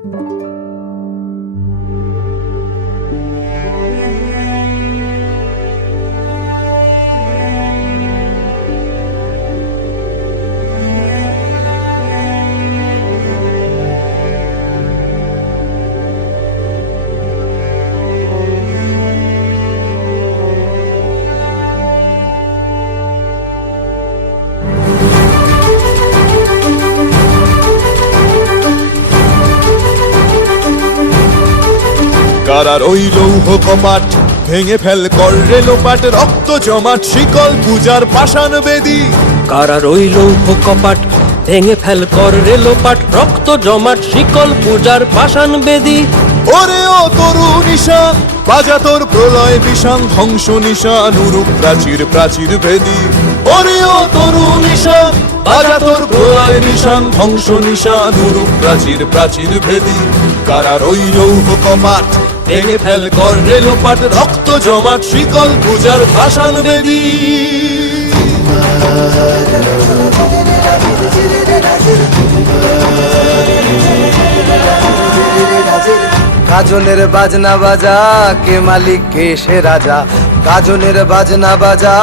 কারার ওই লৌহ কপাট ভেঙে ফেল কর রে লোপাট, রক্ত জমাট শিকল পূজার পাষাণ বেদী। কারার ওই লৌহ কপাট ভেঙে ফেল কর রে লোপাট, রক্ত জমাট শিকল পূজার পাষাণ বেদী। ওরে ও তরু নিশান বাজা তোর প্রলয় বিষান, ধ্বংস নিশান উরূপ প্রাচীর প্রাচীর ভেদী। ওরে ও তরু নিশান বাজা তোর প্রলয় নিশান, ধ্বংস নিশান উরূপ প্রাচীর প্রাচীর ভেদী। কারার ওই লৌহ কপাট ভেঙে ফেল কর রে লোপাট, রক্ত জমাট শিকল পূজার পাষাণ বেদী। গাজনের বাজনা বাজা কে মালিক কে সে রাজা, গাজনের বাজনা বাজা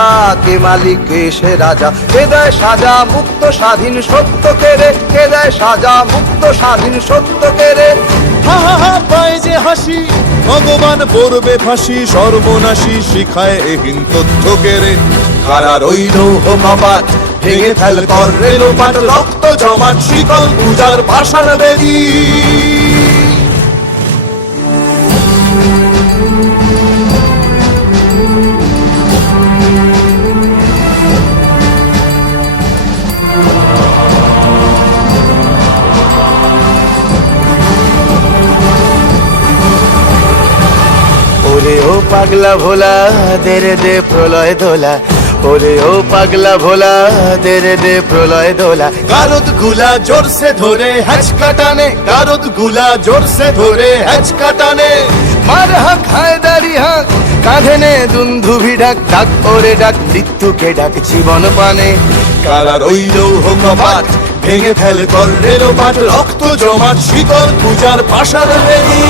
কে মালিক কে সে রাজা। কে দেয় সাজা মুক্ত স্বাধীন সত্য কেড়ে, কে দেয় সাজা মুক্ত স্বাধীন সত্য কেড়ে। হা হা হা পায় যে হাসি ভগবান পড়বে ফাঁসি, সর্বনাশী শিখায় এহীন তথ্য কেড়ে। কারার ওই লৌহ কপাট ভেঙে ফেল কর রে লোপাট, রক্ত জমাট শিকল পূজার পাষাণ বেদী। ওরে ও পাগলা ভোলা দেরে দে প্রলয় দোলা, ওরে ও পাগলা ভোলা দেরে দে প্রলয় দোলা। কারদ গুলা জোরসে ধরে হ্যাচকা টানে, কারদ গুলা জোরসে ধরে হ্যাচকা টানে। মার হাক হায়দারি হাক কাঁধে নে দুন্ধুভি ডাক, ডাক ওরে ডাক মৃত্যুকে ডাক জীবন পানে। কারার ওই লৌহ কপাট ভেঙে ফেল কর রে লোপাট, রক্ত জমাট শিকল পূজার পাষাণ বেদী।